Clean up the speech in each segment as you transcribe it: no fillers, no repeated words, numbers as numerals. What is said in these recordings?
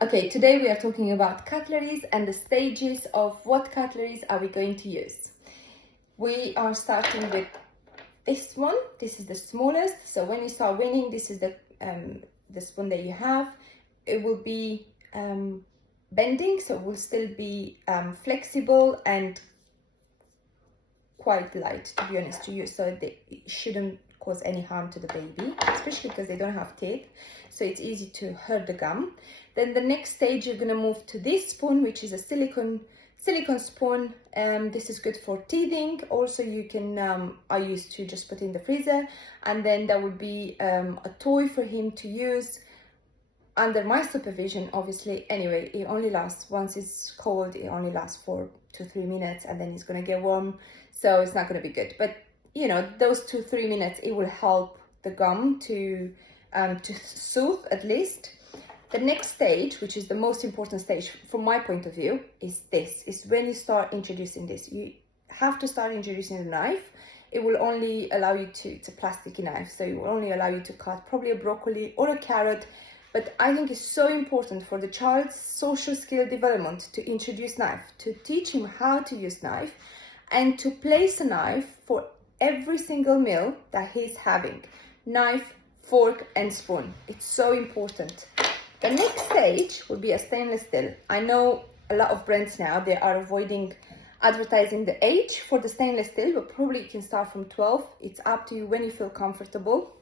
Okay, today we are talking about cutleries and the stages of what cutleries are we going to use. We are starting with this one. This is the smallest. So when you start winning, this is the spoon that you have. It will be bending, so it will still be flexible and quite light, to be honest to you, so it shouldn't cause any harm to the baby, especially because they don't have teeth, so it's easy to hurt the gum. Then the next stage, you're going to move to this spoon, which is a silicone spoon. This is good for teething. Also, you can I used to just put in the freezer, and then that would be a toy for him to use under my supervision, obviously. Anyway, it only lasts, once it's cold, it only lasts for 2-3 minutes, and then it's going to get warm, so it's not going to be good. But you know, those 2-3 minutes, it will help the gum to soothe at least. The next stage, which is the most important stage from my point of view, is this. Is when you start introducing this. You have to start introducing the knife. It will only allow you to, it's a plastic knife, so it will only allow you to cut probably a broccoli or a carrot. But I think it's so important for the child's social skill development to introduce knife, to teach him how to use knife, and to place a knife for every single meal that he's having. Knife, fork, and spoon. It's so important. The next stage will be a stainless steel. I know a lot of brands now, they are avoiding advertising the age for the stainless steel, but probably you can start from 12. It's up to you when you feel comfortable.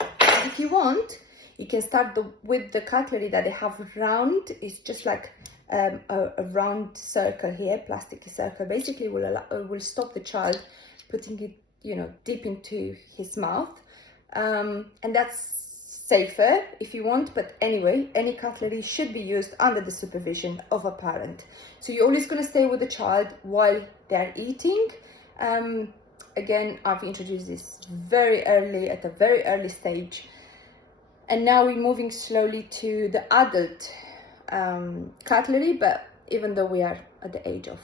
If you want, you can start with the cutlery that they have round. It's just like a round circle here, plastic circle. Basically, will stop the child putting it, you know, deep into his mouth, and that's safer if you want. But anyway, any cutlery should be used under the supervision of a parent. So you're always going to stay with the child while they're eating. Again, I've introduced this very early, at a very early stage. And now we're moving slowly to the adult cutlery, but even though we are at the age of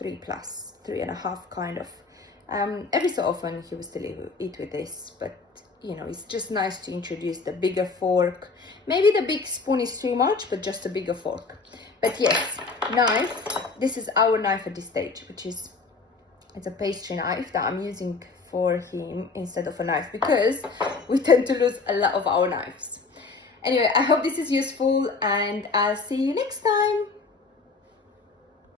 3+, 3.5 kind of, every so often he will still eat with this, but you know, it's just nice to introduce the bigger fork. Maybe the big spoon is too much, but just a bigger fork. But yes, knife, this is our knife at this stage, which is, it's a pastry knife that I'm using for him instead of a knife, because we tend to lose a lot of our knives. Anyway, I hope this is useful, and I'll see you next time.